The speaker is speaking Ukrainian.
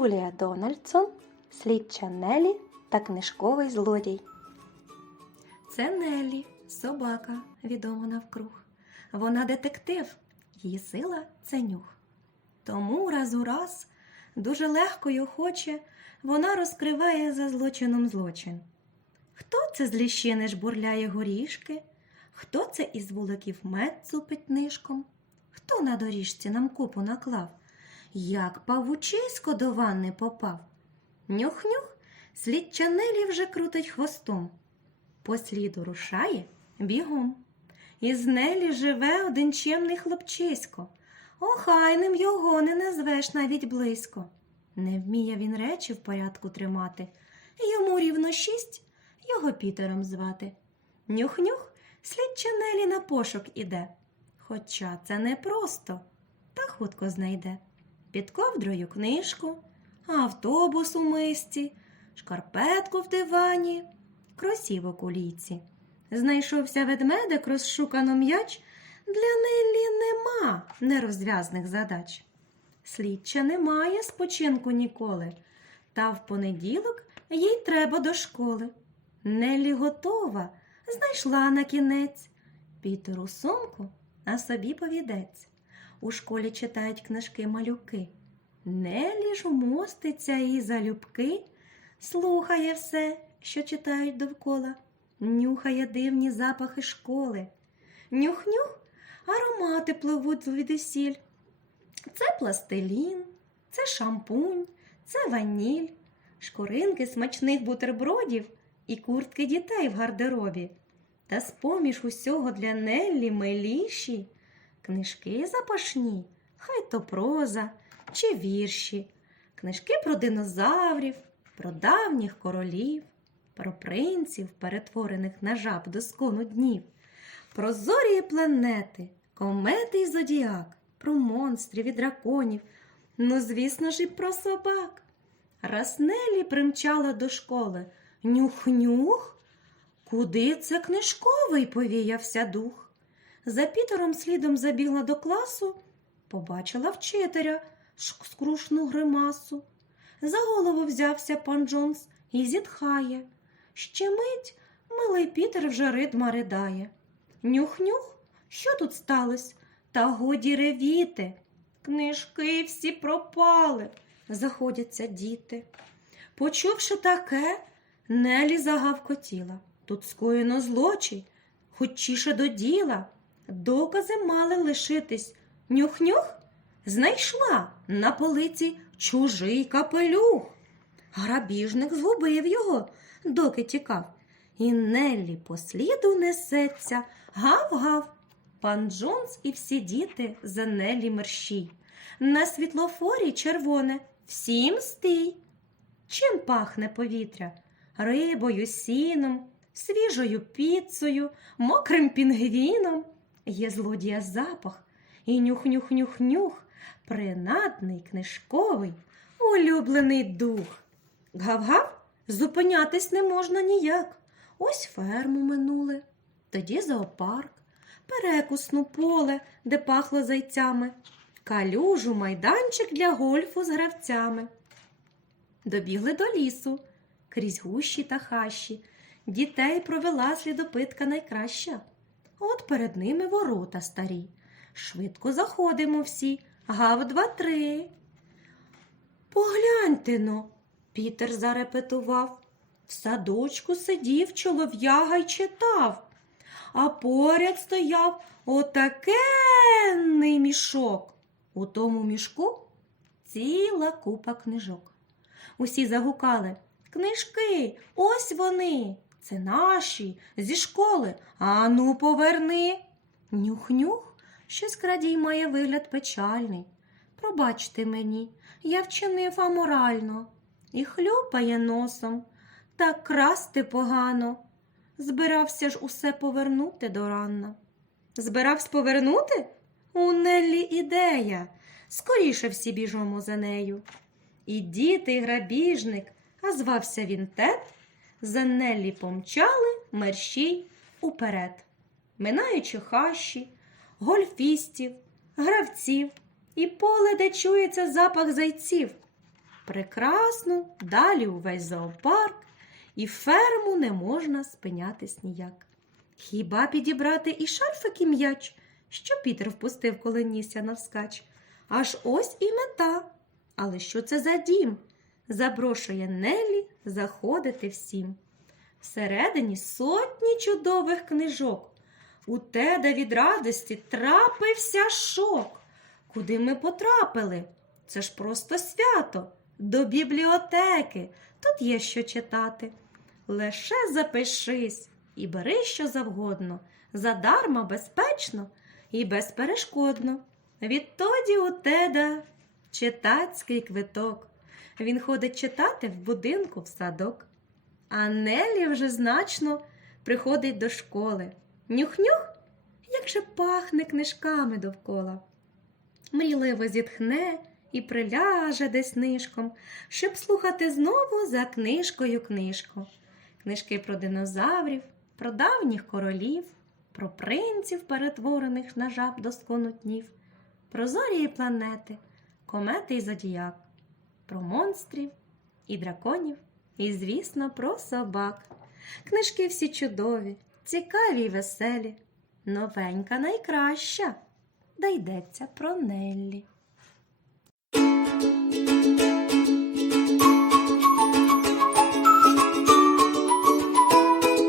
Джулія Дональдсон, слідча Нелі та книжковий злодій. Це Неллі, собака, відома навкруг. Вона детектив, її сила це нюх. Тому раз у раз, дуже легко й охоче, вона розкриває за злочином злочин. Хто це з ліщини жбурляє горішки? Хто це із вуликів мед цупить нишком? Хто на доріжці нам купу наклав? Як павучисько до ванни попав? Нюх-нюх, слідча Нелі вже крутить хвостом. По сліду рушає бігом. Із Нелі живе один чемний хлопчисько. Охайним його не назвеш навіть близько. Не вміє він речі в порядку тримати. Йому рівно шість, його Пітером звати. Нюх-нюх, слідча Нелі на пошук іде. Хоча це не просто, та хутко знайде. Під ковдрою книжку, автобус у мисці, шкарпетку в дивані, кросівок у ліці. Знайшовся ведмедик, розшукано м'яч. Для Неллі нема нерозв'язних задач. Слідча немає спочинку ніколи, та в понеділок їй треба до школи. Неллі готова, знайшла на кінець. Пітеру сумку, а собі повідець. У школі читають книжки малюки. Неллі ж моститься і залюбки, слухає все, що читають довкола, нюхає дивні запахи школи. Нюх-нюх, аромати пливуть звідусіль. Це пластилін, це шампунь, це ваніль, шкуринки смачних бутербродів і куртки дітей в гардеробі. Та з-поміж усього для Неллі миліші книжки запашні, хай то проза чи вірші, книжки про динозаврів, про давніх королів, про принців, перетворених на жаб до скону днів, про зорі і планети, комети і зодіак, про монстрів і драконів, ну, звісно ж, і про собак. Раз Неллі примчала до школи. Нюх-нюх, куди це книжковий повіявся дух. За Пітером слідом забігла до класу, побачила вчителя скрушну гримасу. За голову взявся пан Джонс і зітхає. Ще мить милий Пітер вже ридма ридає. Нюх-нюх, що тут сталося? Та годі ревіти. Книжки всі пропали, заходяться діти. Почувши таке, Нелі загавкотіла. Тут скоєно злочин, хочіше до діла. Докази мали лишитись. Нюх-нюх знайшла на полиці чужий капелюх. Грабіжник згубив його, доки тікав. І Неллі по сліду несеться, гав-гав. Пан Джонс і всі діти за Неллі мерщій. На світлофорі червоне, всім стій. Чим пахне повітря? Рибою, сіном, свіжою піцею, мокрим пінгвіном. Є злодія запах і нюх-нюх-нюх-нюх, принадний книжковий, улюблений дух. Гав-гав, зупинятись не можна ніяк. Ось ферму минули, тоді зоопарк, перекусну поле, де пахло зайцями, калюжу майданчик для гольфу з гравцями. Добігли до лісу, крізь гущі та хащі. Дітей провела слідопитка найкраща. От перед ними ворота старі. Швидко заходимо всі. Гав два-три. Погляньте но, Пітер зарепетував. В садочку сидів чолов'яга й читав, а поряд стояв отакенний мішок. У тому мішку ціла купа книжок. Усі загукали Книжки, ось вони. Це наші, зі школи. Ану, поверни. Нюх-нюх, щось крадій має вигляд печальний. Пробачте мені, я вчинив аморально і хлюпає носом. Так красти погано. Збирався ж усе повернути до ранна. Збирався повернути? У Неллі ідея. Скоріше всі біжимо за нею. І діти, і грабіжник, а звався він Тед, за Неллі помчали мерщій уперед, минаючи хащі, гольфістів, гравців і поле, де чується запах зайців. прекрасну, далі увесь зоопарк, і ферму не можна спинятись ніяк. Хіба підібрати і шарфик і м'яч, що Пітер впустив, коли нісся навскач? Аж ось і мета. Але що це за дім? Запрошує Неллі заходити всім. Всередині сотні чудових книжок. У Теда від радості трапився шок. Куди ми потрапили? Це ж просто свято. До бібліотеки. Тут є що читати. Лише запишись і бери що завгодно, задарма безпечно і безперешкодно. Відтоді у Теда читацький квиток. Він ходить читати в будинку в садок. А Нелі вже значно приходить до школи. Нюх-нюх, як же пахне книжками довкола. Мрійливо зітхне і приляже десь нишком, щоб слухати знову за книжкою книжку. Книжки про динозаврів, про давніх королів, про принців, перетворених на жаб до сконутнів, про зорі і планети, комети і зодіяк, про монстрів і драконів, і, звісно, про собак. Книжки всі чудові, цікаві й веселі. Новенька найкраща, да йдеться про Неллі.